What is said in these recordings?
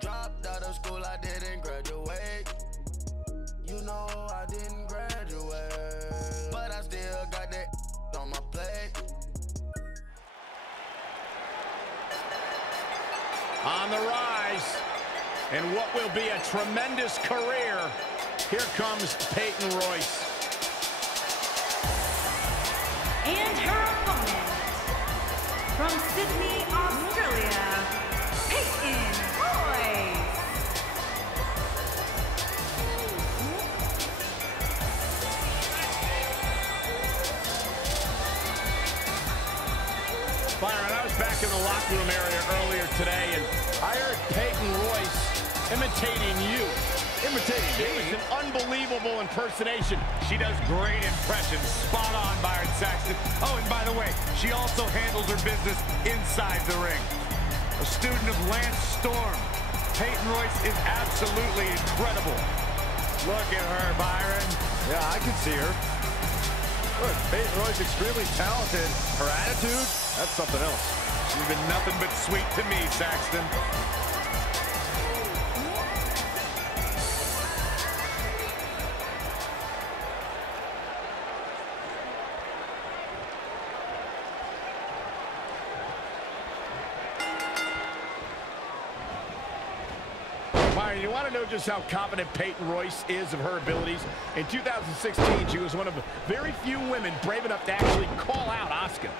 Dropped out of school, I didn't graduate. You know I didn't graduate, but I still got that on my plate. On the rise, and what will be a tremendous career. Here comes Peyton Royce. And her opponent, from Sydney, Australia, Peyton Royce. Byron, I was back in the locker room area earlier today, and I heard Peyton Royce imitating you. Imitating me? It was an unbelievable impersonation. She does great impressions. Spot on, Byron Saxton. Oh, and by the way, she also handles her business inside the ring. A student of Lance Storm, Peyton Royce is absolutely incredible. Look at her, Byron. Yeah, I can see her. Look, Peyton Royce extremely talented. Her attitude, that's something else. She's been nothing but sweet to me, Saxton. Byron, you want to know just how confident Peyton Royce is of her abilities? In 2016, she was one of the very few women brave enough to actually call out Asuka.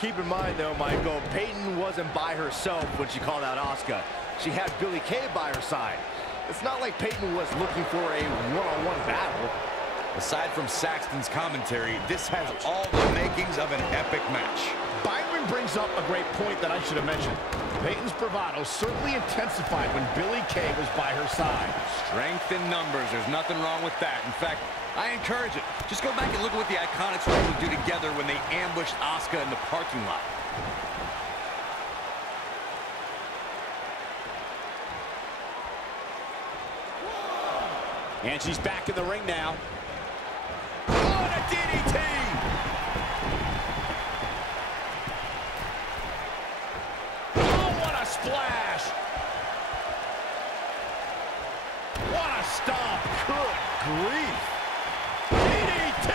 Keep in mind, though, Michael, Peyton wasn't by herself when she called out Asuka. She had Billie Kay by her side. It's not like Peyton was looking for a one-on-one battle. Aside from Saxton's commentary, this has all the makings of an epic match. Byron brings up a great point that I should have mentioned. Peyton's bravado certainly intensified when Billie Kay was by her side. Strength in numbers, there's nothing wrong with that. In fact, I encourage it. Just go back and look at what the Iconics were able to do together when they ambushed Asuka in the parking lot. And she's back in the ring now. Oh, and a DDT! Splash! What a stomp! Good grief! DDT!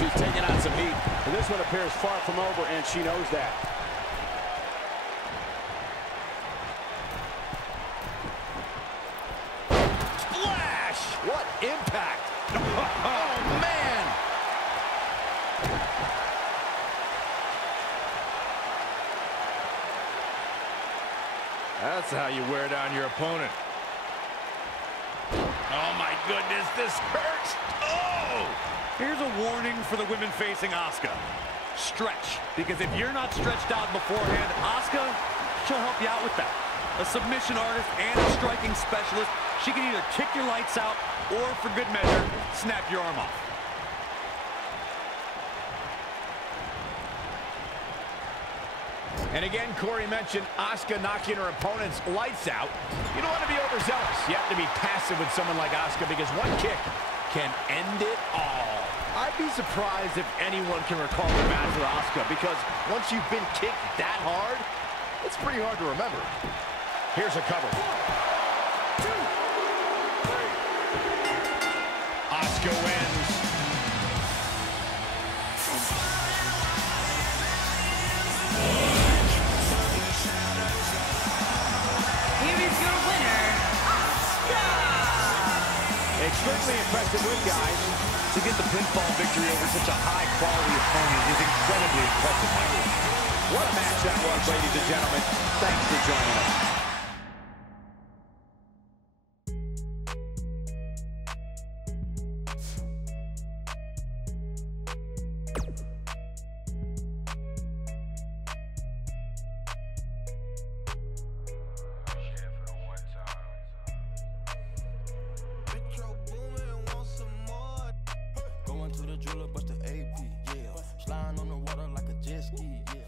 She's taking on some heat. And this one appears far from over, and she knows that. Splash! What impact! Oh, man! That's how you wear down your opponent. Oh, my goodness, this hurts. Oh! Here's a warning for the women facing Asuka. Stretch, because if you're not stretched out beforehand, Asuka, she'll help you out with that. A submission artist and a striking specialist, she can either kick your lights out or, for good measure, snap your arm off. And again, Corey mentioned Asuka knocking her opponent's lights out. You don't want to be overzealous. You have to be passive with someone like Asuka because one kick can end it all. I'd be surprised if anyone can recall the match with Asuka because once you've been kicked that hard, it's pretty hard to remember. Here's a cover. 1, 2, 3. Asuka wins. Extremely impressive win, guys. To get the pinfall victory over such a high-quality opponent is incredibly impressive, Michael. What a match that was, ladies and gentlemen. Thanks for joining us. To the jeweler, bust the AP, yeah. Sliding on the water like a jet ski, yeah.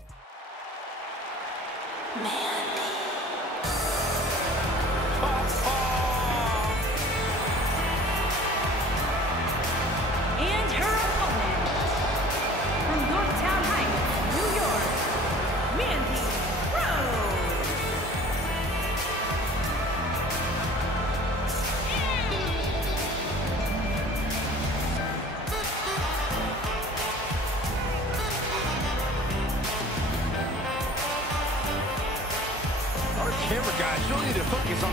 Mandy. guys really need to focus on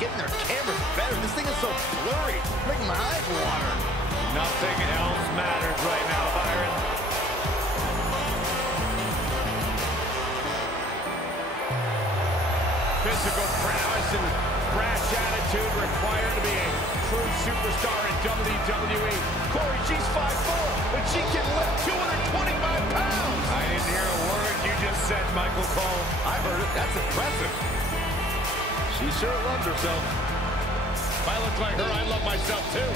getting their cameras better. This thing is so blurry, making my eyes water. Nothing else matters right now, Byron. Physical prowess and brash attitude required to be a true superstar in WWE. Corey, she's 5'4", but she can lift 225 pounds. I didn't hear a word you just said, Michael Cole. I heard it. That's impressive. She sure loves herself. If I look like her, I love myself too.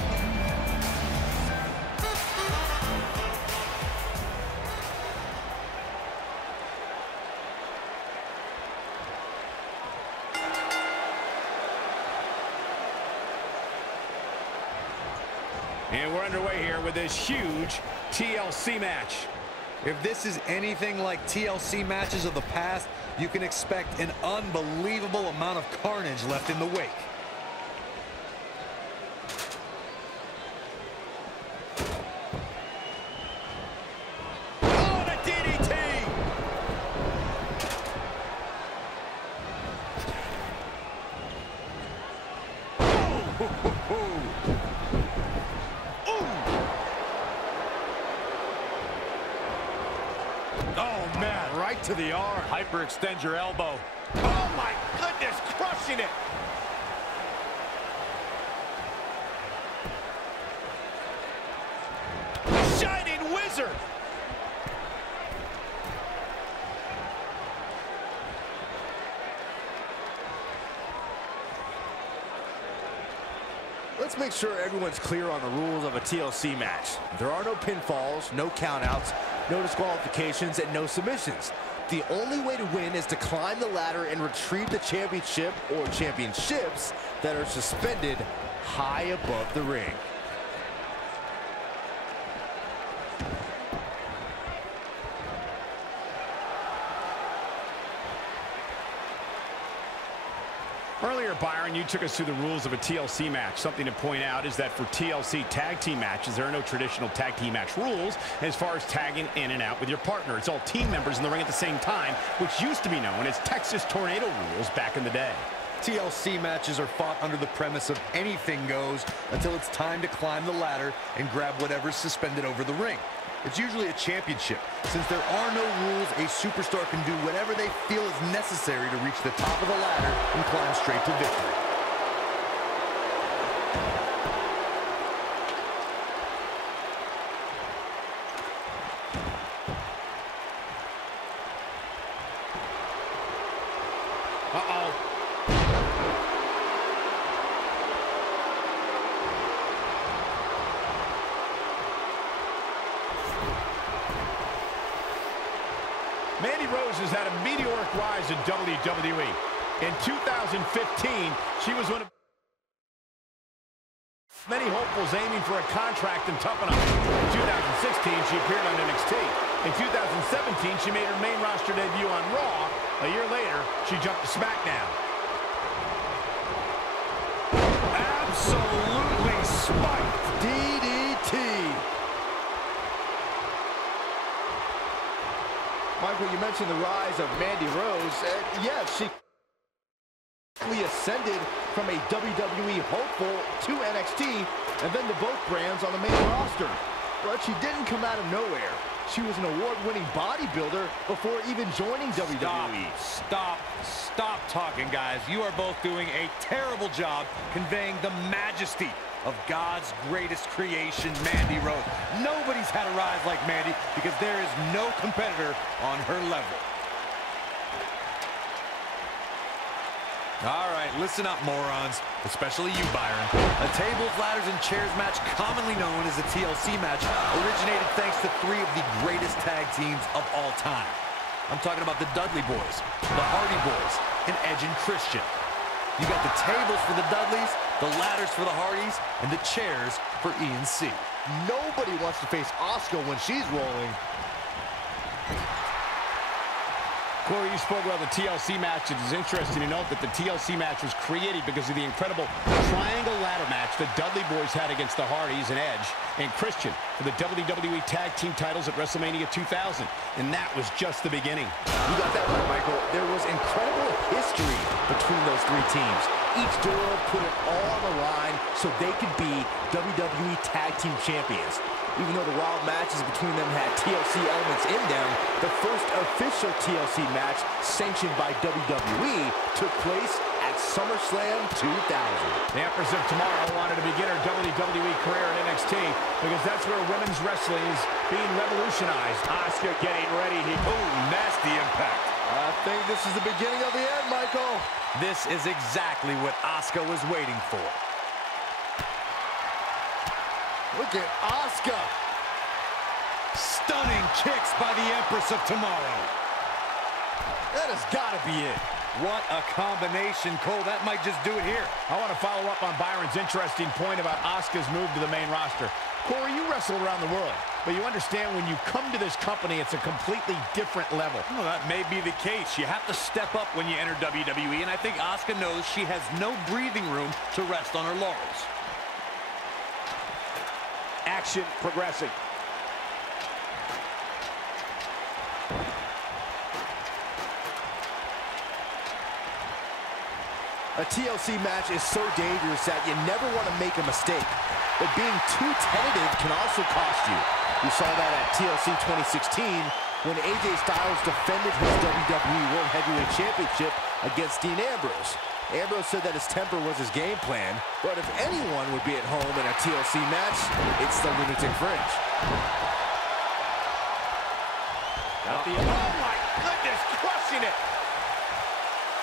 And we're underway here with this huge TLC match. If this is anything like TLC matches of the past, you can expect an unbelievable amount of carnage left in the wake. Oh, the DDT! Oh, man, right to the arm. Hyperextend your elbow. Oh, my goodness, crushing it. The Shining Wizard. Let's make sure everyone's clear on the rules of a TLC match. There are no pinfalls, no countouts, no disqualifications, and no submissions. The only way to win is to climb the ladder and retrieve the championship or championships that are suspended high above the ring. Earlier, Byron, you took us through the rules of a TLC match. Something to point out is that for TLC tag team matches, there are no traditional tag team match rules as far as tagging in and out with your partner. It's all team members in the ring at the same time, which used to be known as Texas Tornado rules back in the day. TLC matches are fought under the premise of anything goes until it's time to climb the ladder and grab whatever's suspended over the ring. It's usually a championship. Since there are no rules, a superstar can do whatever they feel is necessary to reach the top of the ladder and climb straight to victory. Uh-oh. Mandy Rose has had a meteoric rise in WWE. In 2015, she was one of many hopefuls aiming for a contract in Tough Enough. In 2016, she appeared on NXT. In 2017, she made her main roster debut on Raw. A year later, she jumped to SmackDown. Absolutely spiked. DDT. Michael, you mentioned the rise of Mandy Rose. Yes, she ascended from a WWE hopeful to NXT and then to both brands on the main roster. But she didn't come out of nowhere. She was an award-winning bodybuilder before even joining WWE. Stop talking, guys. You are both doing a terrible job conveying the majesty of God's greatest creation, Mandy Rose. Nobody's had a rise like Mandy because there is no competitor on her level. All right, listen up, morons, especially you, Byron. A tables, ladders, and chairs match, commonly known as a TLC match, originated thanks to three of the greatest tag teams of all time. I'm talking about the Dudley Boys, the Hardy Boys, and Edge and Christian. You got the tables for the Dudleys, the ladders for the Hardys, and the chairs for E&C. Nobody wants to face Asuka when she's rolling. Corey, you spoke about the TLC match. It is interesting to note that the TLC match was created because of the incredible triangle ladder match the Dudley Boys had against the Hardys and Edge and Christian for the WWE Tag Team titles at WrestleMania 2000. And that was just the beginning. You got that right, Michael. There was incredible history between those three teams. Each duo put it all on the line so they could be WWE Tag Team Champions. Even though the wild matches between them had TLC elements in them, the first official TLC match sanctioned by WWE took place at SummerSlam 2000. The Empress of Tomorrow wanted to begin her WWE career at NXT because that's where women's wrestling is being revolutionized. Asuka getting ready. Oh, nasty impact. I think this is the beginning of the end, Michael. This is exactly what Asuka was waiting for. Look at Asuka. Stunning kicks by the Empress of Tomorrow. That has got to be it. What a combination, Cole. That might just do it here. I want to follow up on Byron's interesting point about Asuka's move to the main roster. Corey, you wrestle around the world, but you understand when you come to this company, it's a completely different level. Well, that may be the case. You have to step up when you enter WWE, and I think Asuka knows she has no breathing room to rest on her laurels. Action progressing. A TLC match is so dangerous that you never want to make a mistake. But being too tentative can also cost you. We saw that at TLC 2016 when AJ Styles defended his WWE World Heavyweight Championship against Dean Ambrose. Ambrose said that his temper was his game plan, but if anyone would be at home in a TLC match, it's the Lunatic Fringe. Oh my goodness, crushing it!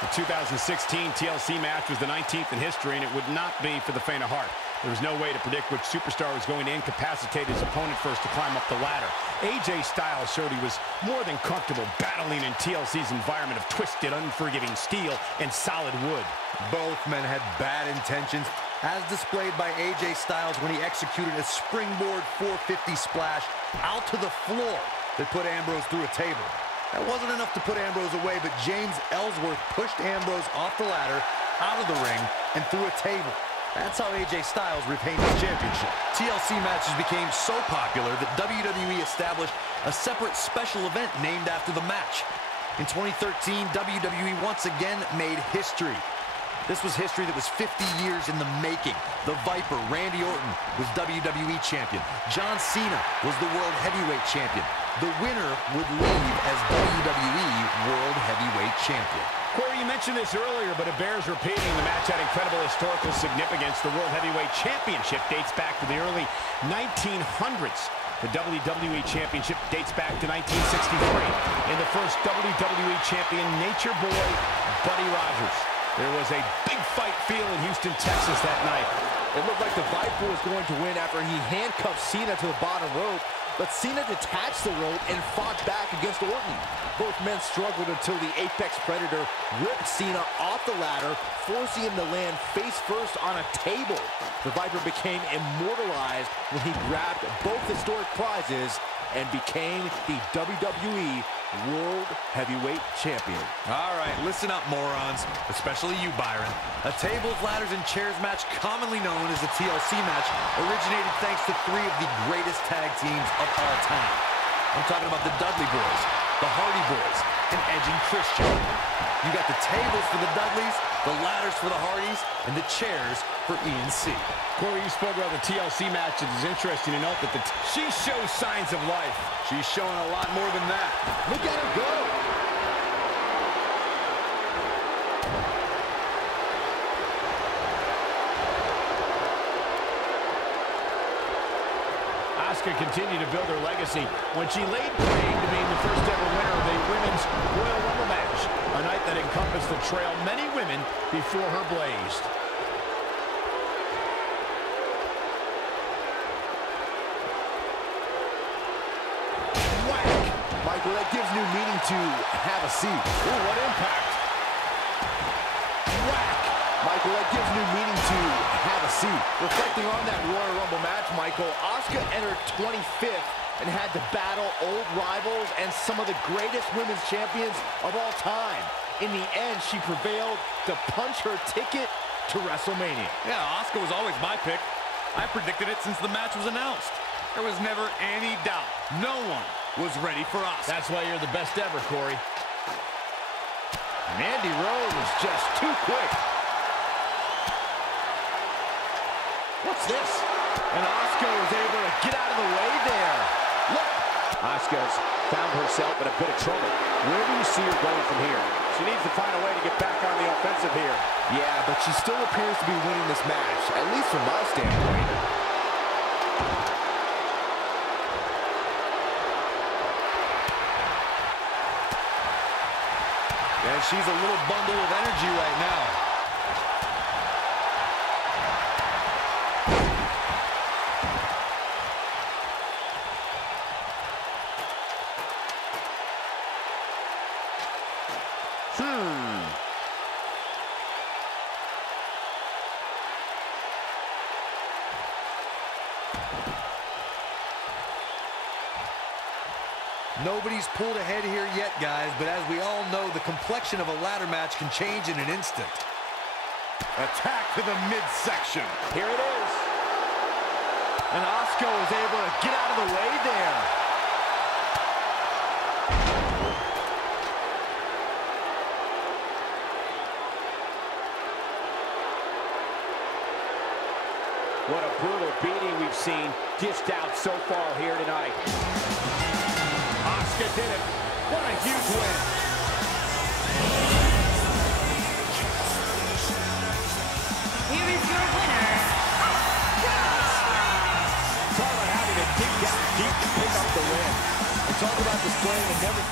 The 2016 TLC match was the 19th in history, and it would not be for the faint of heart. There was no way to predict which superstar was going to incapacitate his opponent first to climb up the ladder. AJ Styles showed he was more than comfortable battling in TLC's environment of twisted, unforgiving steel and solid wood. Both men had bad intentions, as displayed by AJ Styles when he executed a springboard 450 splash out to the floor that put Ambrose through a table. That wasn't enough to put Ambrose away, but James Ellsworth pushed Ambrose off the ladder, out of the ring, and through a table. That's how AJ Styles retained his championship. TLC matches became so popular that WWE established a separate special event named after the match. In 2013, WWE once again made history. This was history that was 50 years in the making. The Viper, Randy Orton, was WWE champion. John Cena was the World Heavyweight champion. The winner would leave as WWE World Heavyweight champion. Corey, you mentioned this earlier, but it bears repeating. The match had incredible historical significance. The World Heavyweight Championship dates back to the early 1900s. The WWE Championship dates back to 1963. And the first WWE Champion, Nature Boy, Buddy Rogers. There was a big fight feel in Houston, Texas that night. It looked like the Viper was going to win after he handcuffed Cena to the bottom rope, but Cena detached the rope and fought back against Orton. Both men struggled until the Apex Predator ripped Cena off the ladder, forcing him to land face first on a table. The Viper became immortalized when he grabbed both historic prizes and became the WWE World Heavyweight Champion. All right, listen up, morons, especially you, Byron. A tables, ladders, and chairs match commonly known as the TLC match originated thanks to three of the greatest tag teams of all time. I'm talking about the Dudley Boys, the Hardy Boys, and Edge and Christian. You got the tables for the Dudleys, the ladders for the Hardys, and the chairs for ENC. Corey, you spoke about the TLC match. It is interesting to note that she shows signs of life. She's showing a lot more than that. Look at her go! Asuka continued to build her legacy when she laid claim to being the first ever winner of a women's Royal Rumble match, a night that encompassed the trail many women before her blazed. Michael, that gives new meaning to have a seat. Ooh, what impact. Whack. Michael, that gives new meaning to have a seat. Reflecting on that Royal Rumble match, Michael, Asuka entered 25th and had to battle old rivals and some of the greatest women's champions of all time. In the end, she prevailed to punch her ticket to WrestleMania. Yeah, Asuka was always my pick. I predicted it since the match was announced. There was never any doubt. No one was ready for Asuka. That's why you're the best ever, Corey. Mandy Rose was just too quick. What's this? And Asuka was able to get out of the way there. Look! Asuka's found herself in a bit of trouble. Where do you see her going from here? She needs to find a way to get back on the offensive here. Yeah, but she still appears to be winning this match, at least from my standpoint. And she's a little bundle of energy right now. Nobody's pulled ahead here yet, guys, but as we all know, the complexion of a ladder match can change in an instant. Attack to the midsection. Here it is. And Asuka was able to get out of the way there. What a brutal beating we've seen dished out so far here tonight. Asuka did it. What a huge win. Here is your winner, Talk about having to dig down deep to pick up the win. And talk about displaying a never...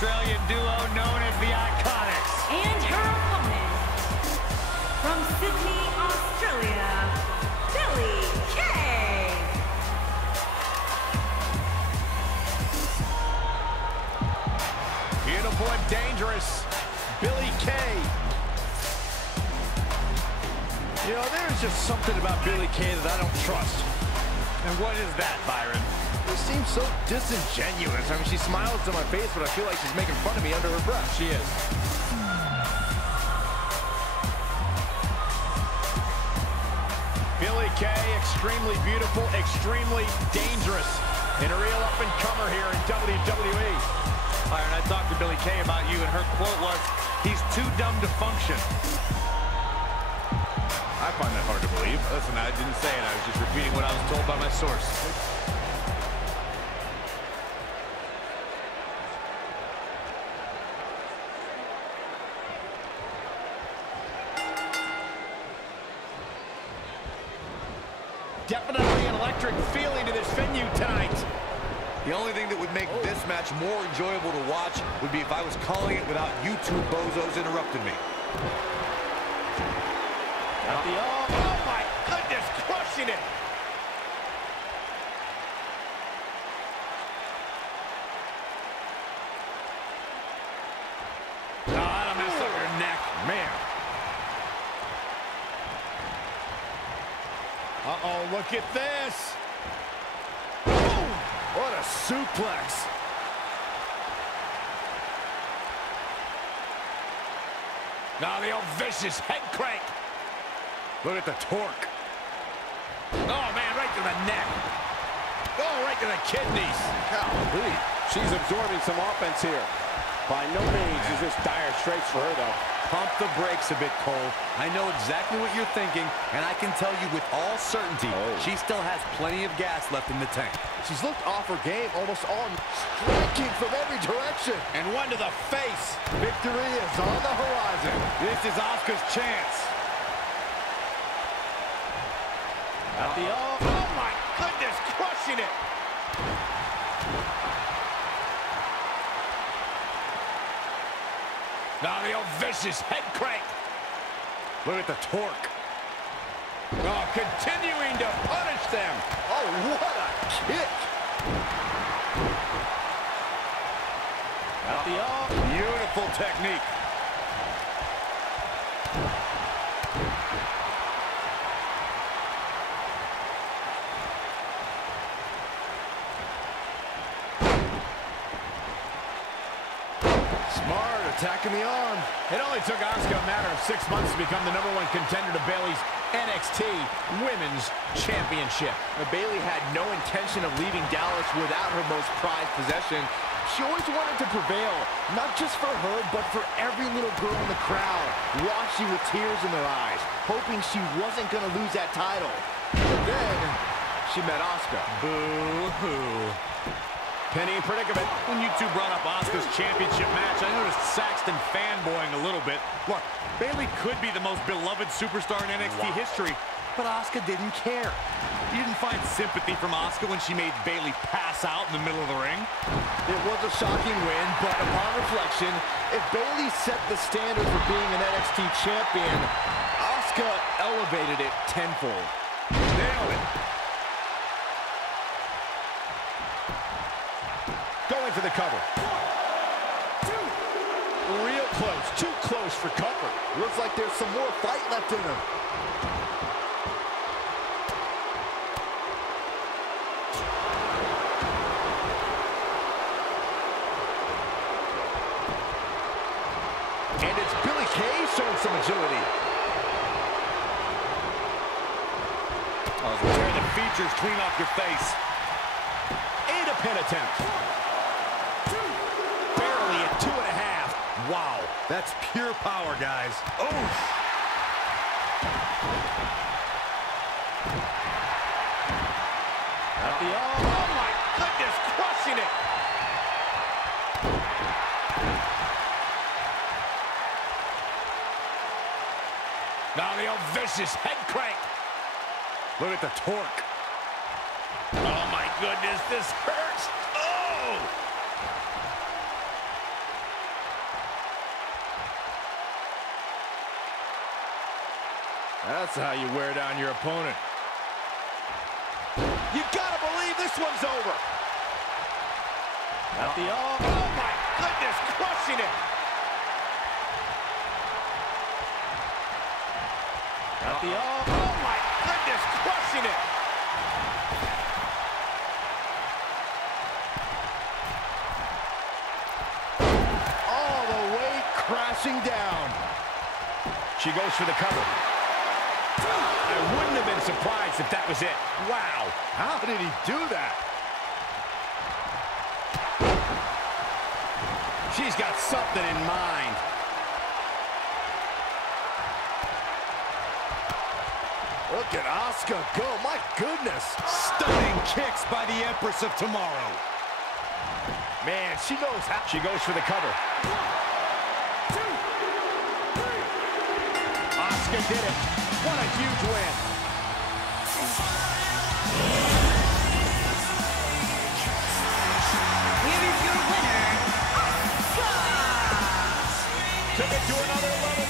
Australian duo known as the Iconics. and her opponent, from Sydney, Australia, Billie Kay. Beautiful and dangerous, Billie Kay. You know, there's just something about Billie Kay that I don't trust. And what is that, Byron? It seems so disingenuous. I mean, she smiles to my face, but I feel like she's making fun of me under her breath. She is. Billie Kay, extremely beautiful, extremely dangerous, and a real up-and-comer here in WWE. Byron, I talked to Billie Kay about you, and her quote was, "He's too dumb to function." I find that hard to believe. Listen, I didn't say it. I was just repeating what I was told by my source. Definitely an electric feeling to this venue tonight. The only thing that would make this match more enjoyable to watch would be if I was calling it without you two bozos interrupting me. Oh my goodness, crushing it. Oh, that'll mess up your neck, man. Uh-oh, look at this. Boom! What a suplex. Now the old vicious head crank. Look at the torque. Oh, man, right to the neck. Oh, right to the kidneys. Golly, she's absorbing some offense here. By no means is this dire straits for her, though. Pump the brakes a bit, Cole. I know exactly what you're thinking, and I can tell you with all certainty, she still has plenty of gas left in the tank. She's looked off her game almost all, striking from every direction. And one to the face. Victory is on the horizon. This is Asuka's chance. At the oh my goodness, crushing it. Now the old vicious head crank. Look at the torque. Oh, continuing to punish them. Oh, what a kick. At the oh. Beautiful technique. Smart, attacking the arm. It only took Asuka a matter of 6 months to become the #1 contender to Bayley's NXT Women's Championship. Bayley had no intention of leaving Dallas without her most prized possession. She always wanted to prevail, not just for her, but for every little girl in the crowd, watching with tears in their eyes, hoping she wasn't going to lose that title. But then, she met Asuka. Boo-hoo. Penny predicament. When you two brought up Asuka's championship match, I noticed Saxton fanboying a little bit. Look, Bayley could be the most beloved superstar in NXT history, but Asuka didn't care. You didn't find sympathy from Asuka when she made Bayley pass out in the middle of the ring? It was a shocking win, but upon reflection, if Bayley set the standard for being an NXT champion, Asuka elevated it tenfold. Nailed it. Going for the cover. Real close, too close for cover. Looks like there's some more fight left in her. And it's Billie Kay showing some agility. Tear the features clean off your face. And a pin attempt. Barely at 2.5. Wow. That's pure power, guys. Oh! At the oh my goodness, crushing it. Now the old vicious head crank. Look at the torque. Oh my goodness, this hurts. Oh! That's how you wear down your opponent. You gotta believe this one's over. At the oh my goodness, crushing it. At the oh my goodness, crushing it. All the way crashing down. She goes for the cover. I wouldn't have been surprised if that was it. Wow. How did he do that? She's got something in mind. Look at Asuka go, my goodness. Stunning kicks by the Empress of Tomorrow. Man, she knows how. She goes for the cover. 1, 2, 3. Asuka did it. What a huge win. Here is your winner, Asuka. Took it to another level.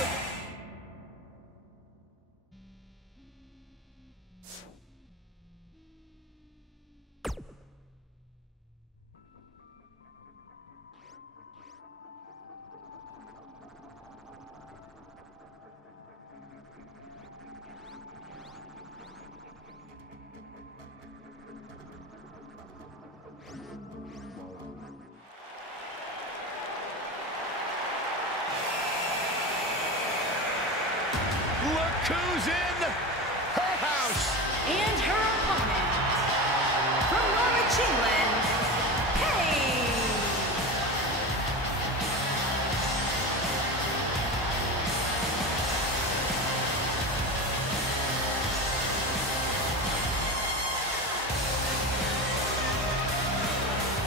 Look who's in her house. And her opponent, from Norwich, England, Paige.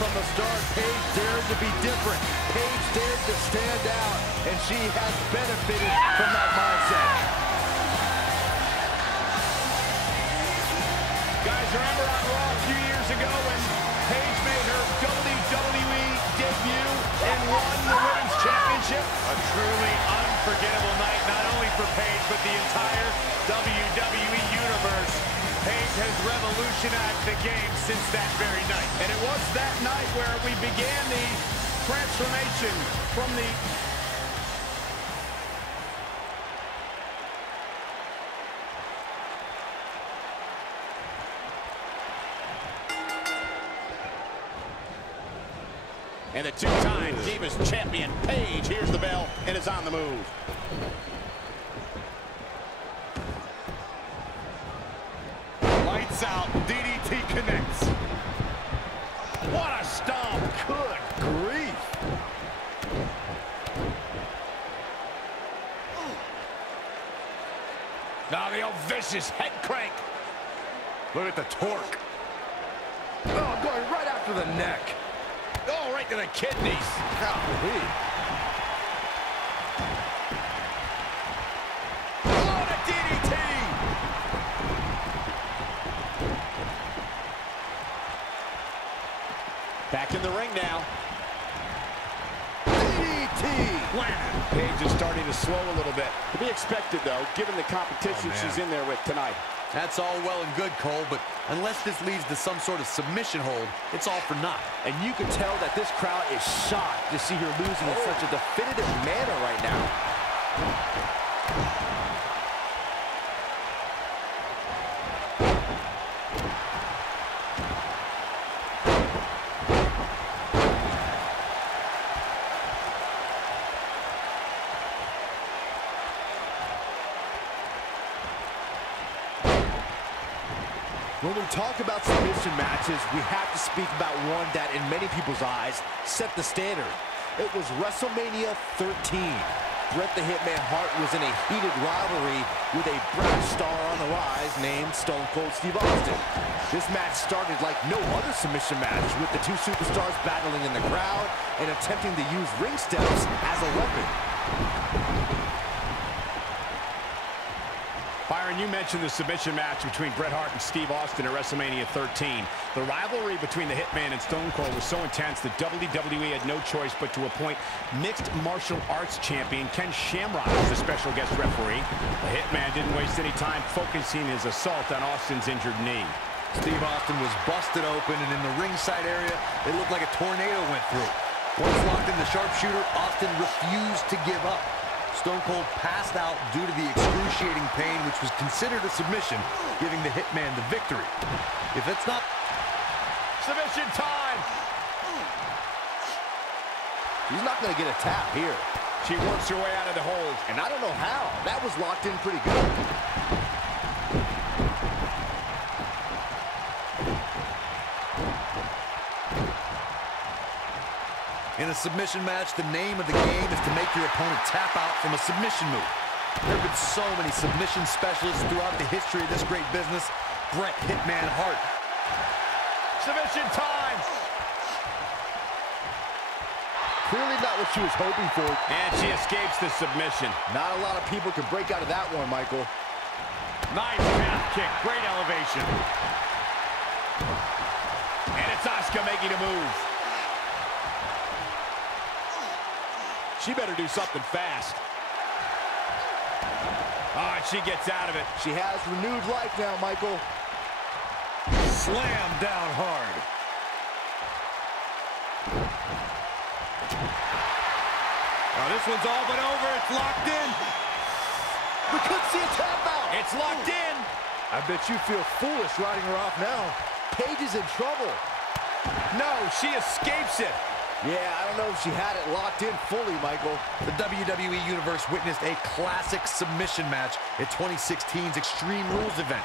from the start. Paige dared to be different. Paige dared to stand out, and she has benefited from that mindset. Guys, remember on Raw a few years ago when Paige made her WWE debut and won the Women's Championship? A truly unforgettable night, not only for Paige, but the entire WWE Universe. Paige has revolutionized the game since that very night. And it was that night where we began the transformation from the... And the two-time Divas champion, Paige, hears the bell and is on the move. Lights out, DDT connects. What a stomp! Good grief! Now the old vicious head crank. Look at the torque. Oh, going right after the neck. Oh, right to the kidneys. Golly. Oh, the DDT! Back in the ring now. DDT! Paige is starting to slow a little bit. To be expected, though, given the competition she's in there with tonight. That's all well and good, Cole, but unless this leads to some sort of submission hold, it's all for naught. And you can tell that this crowd is shocked to see her losing in such a definitive manner right now. When we talk about submission matches, we have to speak about one that, in many people's eyes, set the standard. It was WrestleMania 13. Bret the Hitman Hart was in a heated rivalry with a brash star on the rise named Stone Cold Steve Austin. This match started like no other submission match, with the two superstars battling in the crowd and attempting to use ring steps as a weapon. Byron, you mentioned the submission match between Bret Hart and Steve Austin at WrestleMania 13. The rivalry between the Hitman and Stone Cold was so intense that WWE had no choice but to appoint mixed martial arts champion Ken Shamrock as the special guest referee. The Hitman didn't waste any time focusing his assault on Austin's injured knee. Steve Austin was busted open, and in the ringside area, it looked like a tornado went through. Once locked in the sharpshooter, Austin refused to give up. Stone Cold passed out due to the excruciating pain, which was considered a submission, giving the Hitman the victory. If it's not... Submission time! He's not going to get a tap here. She works her way out of the hold. And I don't know how. That was locked in pretty good. In a submission match, the name of the game is to make your opponent tap out from a submission move. There have been so many submission specialists throughout the history of this great business. Bret Hitman Hart. Submission time! Clearly not what she was hoping for. And she escapes the submission. Not a lot of people can break out of that one, Michael. Nice calf kick, great elevation. And it's Asuka making a move. She better do something fast. Oh, and she gets out of it. She has renewed life now, Michael. Slam down hard. Oh, this one's all but over. It's locked in. We could see a tap out. It's locked in. I bet you feel foolish riding her off now. Paige is in trouble. No, she escapes it. Yeah, I don't know if she had it locked in fully, Michael. The WWE Universe witnessed a classic submission match at 2016's Extreme Rules event.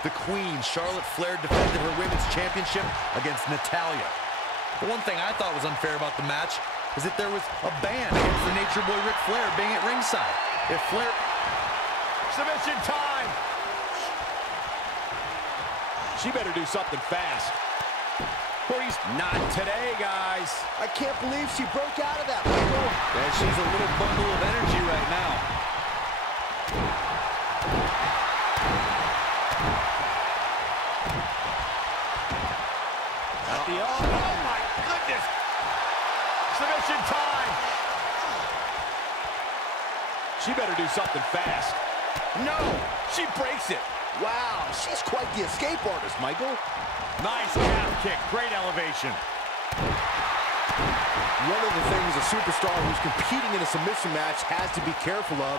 The Queen, Charlotte Flair, defended her Women's Championship against Natalya. The one thing I thought was unfair about the match is that there was a ban against the Nature Boy Ric Flair being at ringside. If Flair... Submission time. She better do something fast. Corey's not today, guys. I can't believe she broke out of that, Michael. Yeah, she's a little bundle of energy right now. Oh, my goodness. Submission time. She better do something fast. No, she breaks it. Wow, she's quite the escape artist, Michael. Nice calf kick. Great elevation. One of the things a superstar who's competing in a submission match has to be careful of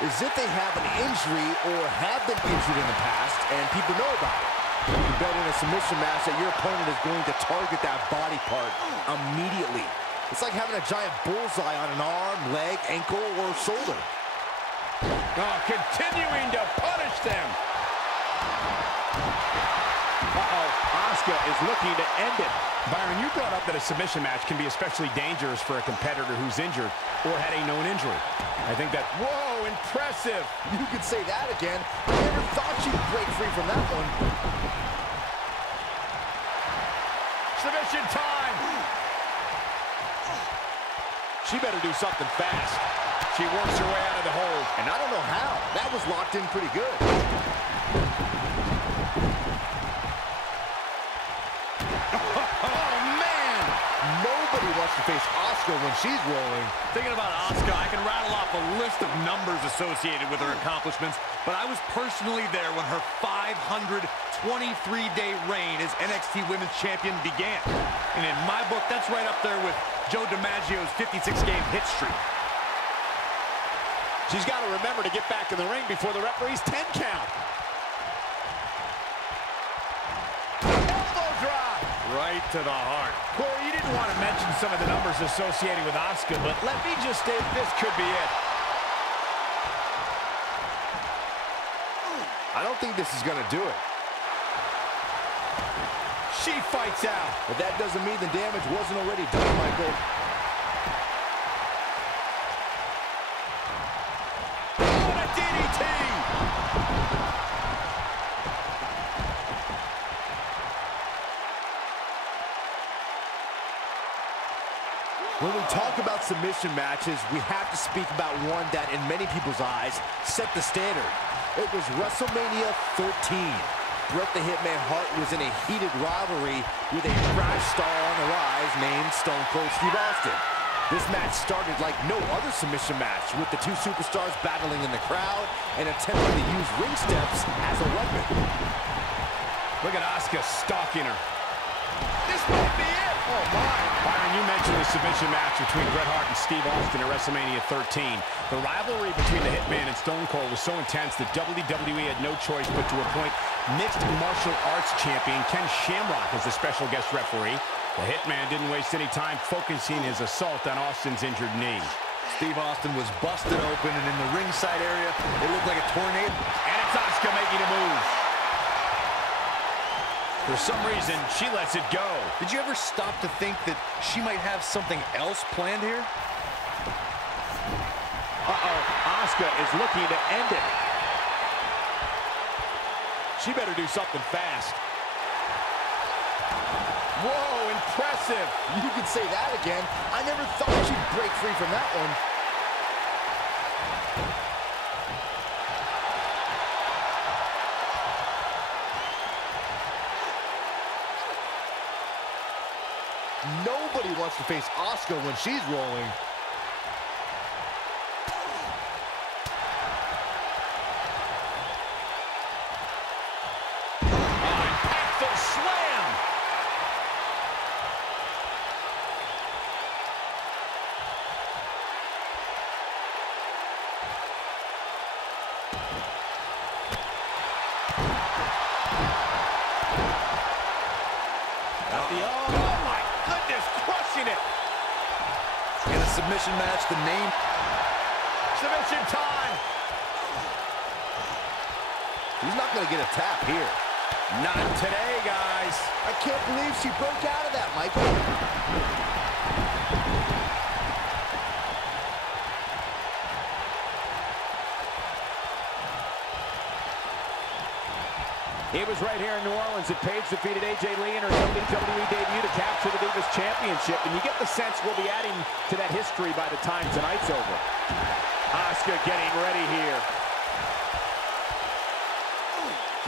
is if they have an injury or have been injured in the past and people know about it. You can bet in a submission match that your opponent is going to target that body part immediately. It's like having a giant bullseye on an arm, leg, ankle, or shoulder. Oh, continuing to punish them. Uh-oh, Asuka is looking to end it. Byron, you brought up that a submission match can be especially dangerous for a competitor who's injured or had a known injury. I think that, whoa, impressive. You could say that again. I never thought she'd break free from that one. Submission time. She better do something fast. She works her way out of the hold. And I don't know how. That was locked in pretty good. Oh, man. Nobody wants to face Asuka when she's rolling. Thinking about Asuka, I can rattle off a list of numbers associated with her accomplishments, but I was personally there when her 523-day reign as NXT Women's Champion began. And in my book, that's right up there with Joe DiMaggio's 56-game hit streak. She's got to remember to get back in the ring before the referee's 10 count. Elbow drop. Right to the heart. Corey, you didn't want to mention some of the numbers associated with Asuka, but let me just state this could be it. I don't think this is going to do it. She fights out. But that doesn't mean the damage wasn't already done, Michael. What a DDT! When we talk about submission matches, we have to speak about one that, in many people's eyes, set the standard. It was WrestleMania 13. Bret the Hitman Hart was in a heated rivalry with a crash star on the rise named Stone Cold Steve Austin. This match started like no other submission match, with the two superstars battling in the crowd and attempting to use ring steps as a weapon. Look at Asuka stalking her. This might be it. Oh, my. Byron, you mentioned the submission match between Bret Hart and Steve Austin at WrestleMania 13. The rivalry between the Hitman and Stone Cold was so intense that WWE had no choice but to appoint mixed martial arts champion Ken Shamrock as the special guest referee. The Hitman didn't waste any time focusing his assault on Austin's injured knee. Steve Austin was busted open, and in the ringside area, it looked like a tornado. And it's Asuka making a move. For some reason, she lets it go. Did you ever stop to think that she might have something else planned here? Uh-oh, Asuka is looking to end it. She better do something fast. Whoa, impressive. You could say that again. I never thought she'd break free from that one. Nobody wants to face Asuka when she's rolling. Impactful slam. In a submission match, the name... Submission time. He's not going to get a tap here. Not today, guys. I can't believe she broke out of that, Michael. It was right here in New Orleans that Paige defeated AJ Lee in her WWE debut to Championship, and you get the sense we'll be adding to that history by the time tonight's over. Asuka getting ready here.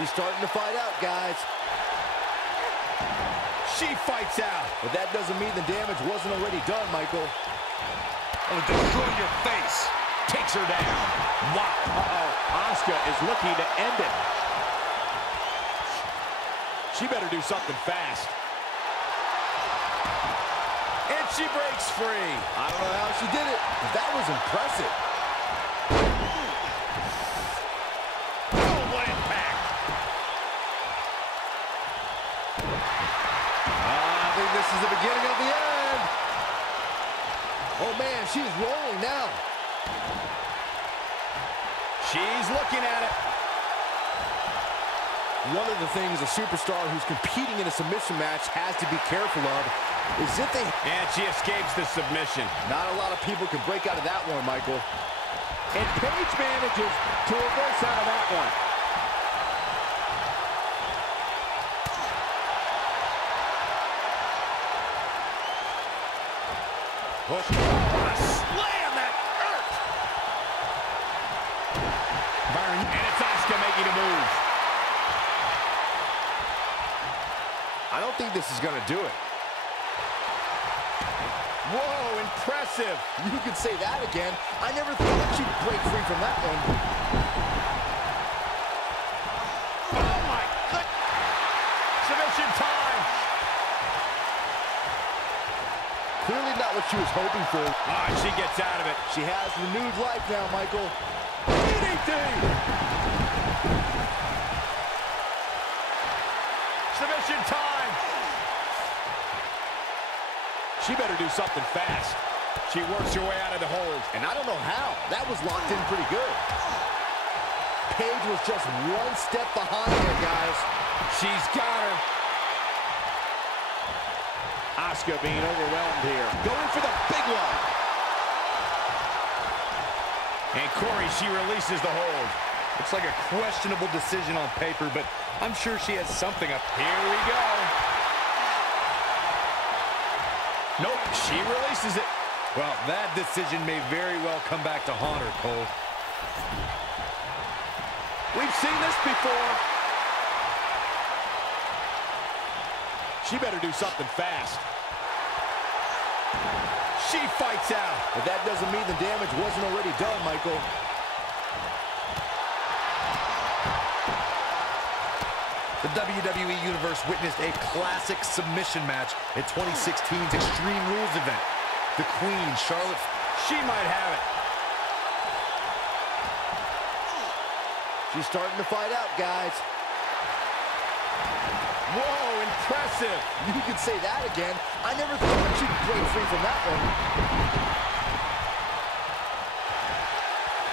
She's starting to fight out, guys. She fights out. But that doesn't mean the damage wasn't already done, Michael. Oh, destroy your face. Takes her down. Wow. Asuka is looking to end it. She better do something fast. And she breaks free. I don't know how she did it, but that was impressive. Oh, what impact. I think this is the beginning of the end. Oh, man, she's rolling now. She's looking at it. One of the things a superstar who's competing in a submission match has to be careful of is if they... And she escapes the submission. Not a lot of people can break out of that one, Michael. And Paige manages to reverse out of that one. Push. What a slam that hurt. Byron, and it's Asuka making a move. I don't think this is going to do it. Whoa, impressive. You could say that again. I never thought she'd break free from that one. Oh, my good. Submission time. Clearly not what she was hoping for. Ah, she gets out of it. She has renewed life now, Michael. DDT. Submission time. She better do something fast. She works her way out of the hold. And I don't know how. That was locked in pretty good. Paige was just one step behind her, guys. She's got her. Asuka being overwhelmed here. Going for the big one. And Corey, she releases the hold. Looks like a questionable decision on paper, but I'm sure she has something up. Here we go. Nope, she releases it. Well, that decision may very well come back to haunt her, Cole. We've seen this before. She better do something fast. She fights out. But that doesn't mean the damage wasn't already done, Michael. The WWE Universe witnessed a classic submission match at 2016's Extreme Rules event. The Queen, Charlotte... She might have it. She's starting to fight out, guys. Whoa, impressive. You could say that again. I never thought she'd break free from that one.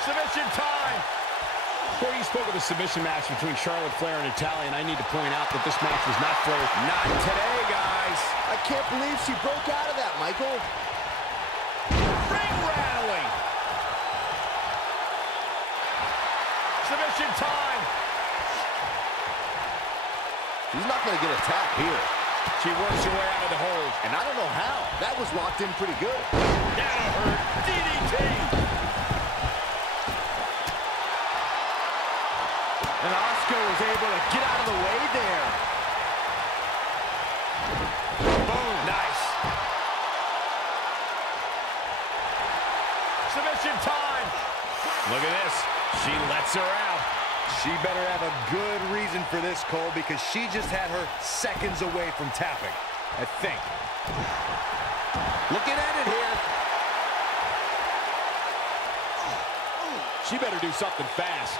Submission time. Before you spoke of the submission match between Charlotte Flair and Natalya, and I need to point out that this match was not Flair. Not today, guys. I can't believe she broke out of that, Michael. Ring rattling. Submission time. She's not going to get a tap here. She works her way out of the hold. And I don't know how. That was locked in pretty good. That'll hurt. DDT. And Asuka was able to get out of the way there. Boom. Nice. Submission time. Look at this. She lets her out. She better have a good reason for this, Cole, because she just had her seconds away from tapping, I think. Looking at it here. She better do something fast.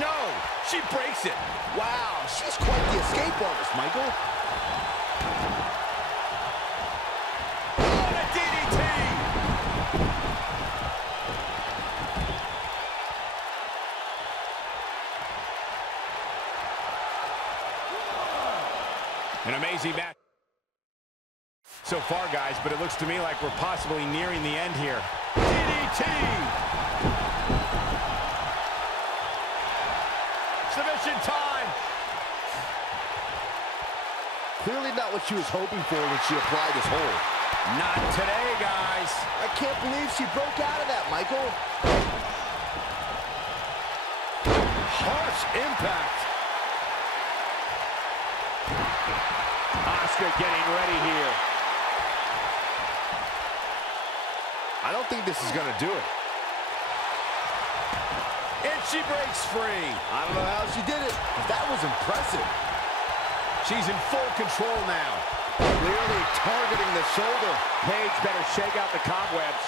No, she breaks it. Wow, she's quite the escape artist, Michael. What a DDT! An amazing match so far, guys, but it looks to me like we're possibly nearing the end here. DDT! Submission time! Clearly not what she was hoping for when she applied this hold. Not today, guys. I can't believe she broke out of that, Michael. Harsh impact. Asuka getting ready here. I don't think this is going to do it. And she breaks free. I don't know how she did it, but that was impressive. She's in full control now. Clearly targeting the shoulder. Paige better shake out the cobwebs.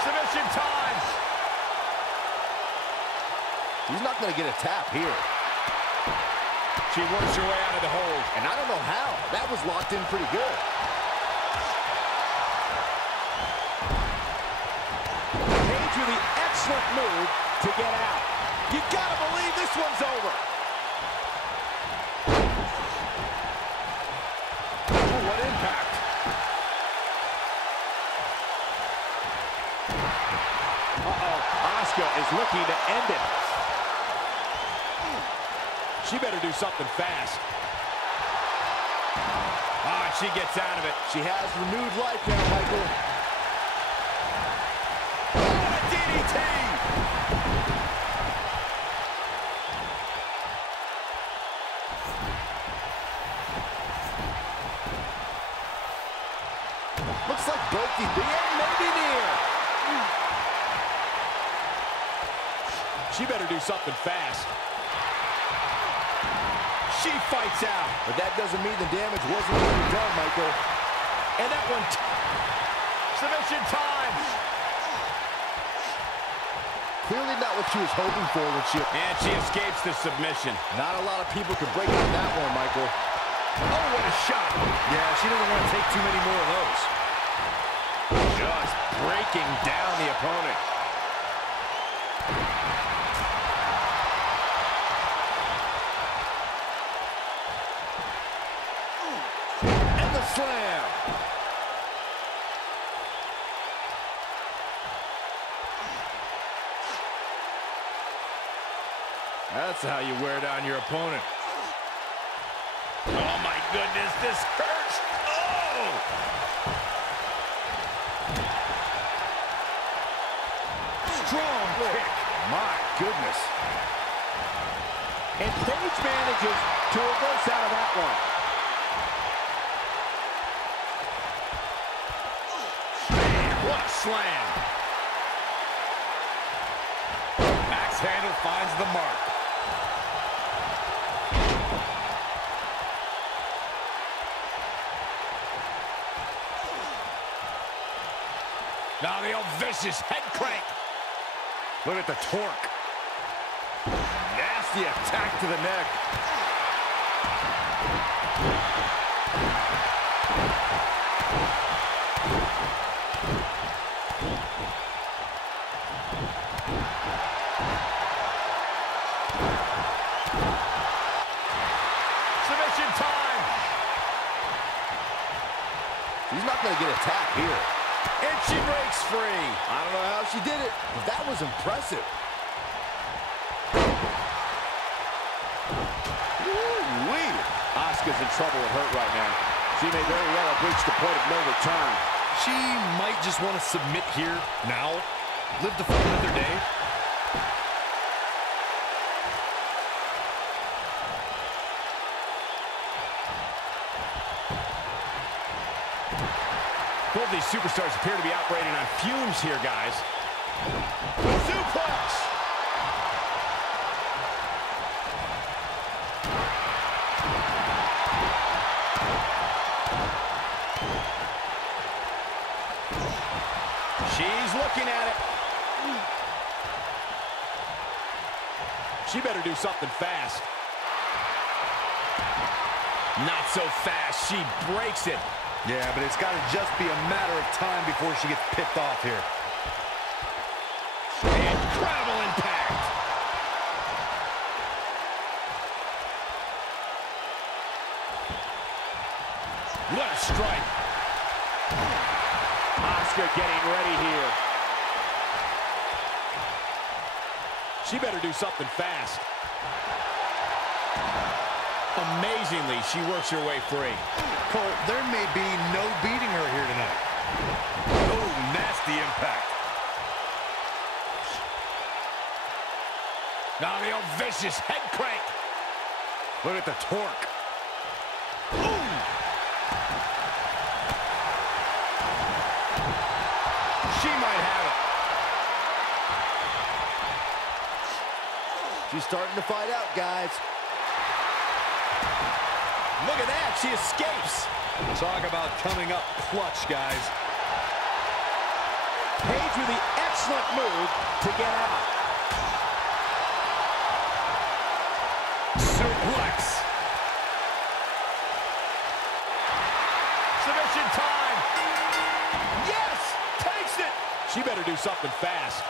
Submission time. She's not going to get a tap here. She works her way out of the hold. And I don't know how. That was locked in pretty good. Paige with the excellent move to get out. You gotta believe this one's over. Oh, what impact. Asuka is looking to end it. She better do something fast. Ah, she gets out of it. She has renewed life now, Michael. What a DDT! Looks like both the end may be near. She better do something fast. She fights out. But that doesn't mean the damage wasn't already done, Michael. And that one... Submission time. Clearly not what she was hoping for when she... And she escapes the submission. Not a lot of people could break out that one, Michael. Oh, what a shot. Yeah, she doesn't want to take too many more of those. Just breaking down the opponent. And the slam. That's how you wear down your opponent. Oh, my goodness, this hurts. Oh! Strong kick. My goodness. And Paige manages to reverse out of that one. Man, what a slam. Axe handle finds the mark. Now the old vicious head crank. Look at the torque. Nasty attack to the neck. Submission time. She's not going to get a tap here. And she breaks free. I don't know how she did it, but that was impressive. Woo-wee. Asuka's in trouble and hurt right now. She may very well have reached the point of no return. She might just want to submit here now. Live to fight another day. Both these superstars appear to be operating on fumes here, guys. Suplex! She's looking at it. She better do something fast. Not so fast. She breaks it. Yeah, but it's got to just be a matter of time before she gets picked off here. Incredible impact. What a strike. Asuka getting ready here. She better do something fast. Amazingly, she works her way free. Cole, there may be no beating her here tonight. Oh, nasty impact. Now the old vicious head crank. Look at the torque. Ooh. She might have it. She's starting to fight out, guys. Look at that, she escapes. Talk about coming up clutch, guys. Paige with the excellent move to get out. Suplex. Submission time. Yes, takes it. She better do something fast.